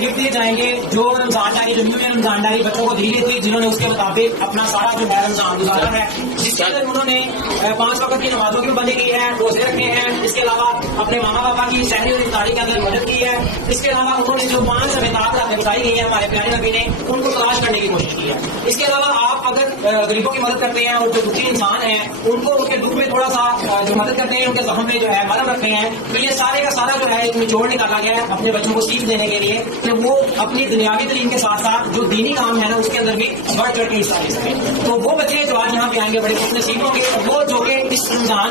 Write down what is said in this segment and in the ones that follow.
Gift दिए जाएंगे जो रमजान डायरी, जो न्यू ईयर रमजान डायरी बच्चों को दी गई थी, जिन्होंने उसके मुताबिक अपना सारा जो है रमजान गुजारा है, जिसके अंदर उन्होंने 5 वक्त की नमाजों की पाबंदी की है, रोजे रखे हैं, इसके अलावा अपने मामा पापा की शहरी और इफ्तारी के अंदर मदद की है। इसके अलावा उन्होंने जो 5 अमिताभ रातें बताई गई है हमारे प्यारे नबी ने, उनको तलाश करने की कोशिश की है। इसके अलावा आप अगर गरीबों की मदद करते हैं और जो दुखी इंसान है उनको उनके दुख में थोड़ा सा जो मदद करते हैं, उनके जख्म में जो है मरहम रखते हैं, तो ये सारे का सारा जो है एक निचोड़ निकाला गया है अपने बच्चों को सीख देने के लिए कि वो अपनी दुनियावी तालीम के साथ साथ जो दीनी काम है ना उसके अंदर भी बढ़ चढ़ के हिस्सा ले सकें। तो वो बच्चे जो आज यहाँ पे आएंगे बड़े खुश नसीब होंगे, वो जो कि इस रमजान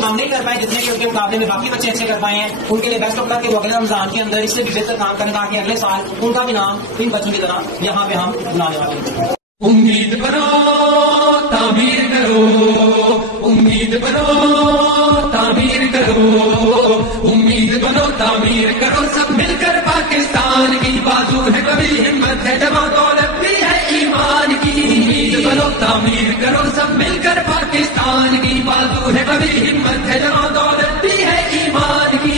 काम नहीं कर पाए जितने के उनके मुकाबले में बाकी बच्चे अच्छे कर पाए हैं, उनके लिए बेस्ट ऑफ लक के वो अगले रमजान के अंदर इससे भी बेहतर काम करने ताकि अगले साल उनका भी नाम इन बच्चों की तरह यहाँ पे हम बुलाने वाले हैं। उम्मीद बनो तामीर करो, उम्मीद बनो तामीर करो, उम्मीद बनो तामीर करो, सब मिलकर पाकिस्तान की बाजू है कभी हिम्मत है जमा दौलत भी है ईमान की। उम्मीद बनो तामीर करो, सब मिलकर पाकिस्तान की बाजू है कभी हिम्मत है जमा दौलत भी है ईमान की।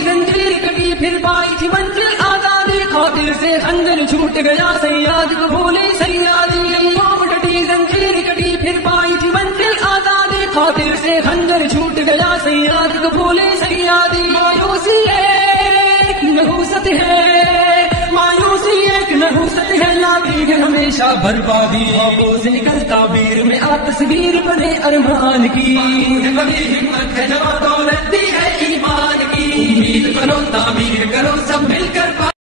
जंजीर कभी फिर पाई थी मंजिल आजादी, खातिर से खंजर छूट गया सैयाद को भूले सैयादी। कटी जंजीर कटी फिर पाई थी मंजिल आजादी, खातिर से खंजर छूट गया सैयाद को भूले सैयादी। मायूसी एक नहूसत है, मायूसी एक नहूसत है, लागी है हमेशा बर्बादी। आंखों से निकलता वीर में आ तस्वीर बने अरमान की, कभी हिम्मत है जमा दौलत दी है ईमान की। उम्मीद करो तामीर करो सब मिलकर